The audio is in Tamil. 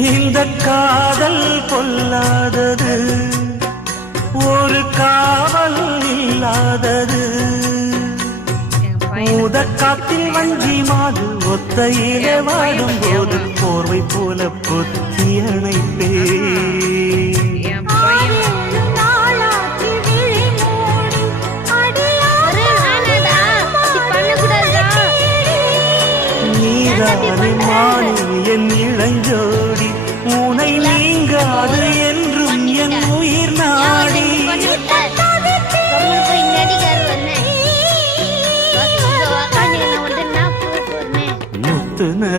இந்த காதல் பொல்லாதது, ஒரு காவல் இல்லாதது. முதக்காத்தில் வஞ்சி மாது ஒத்தையிலே வாடும் போது போர்வை போல பொத்தி அணைப்பே. நீதானே மானே என் இளஞ்சோடி, உனை நீங்காது என்றும் என் உயிர் நாடி.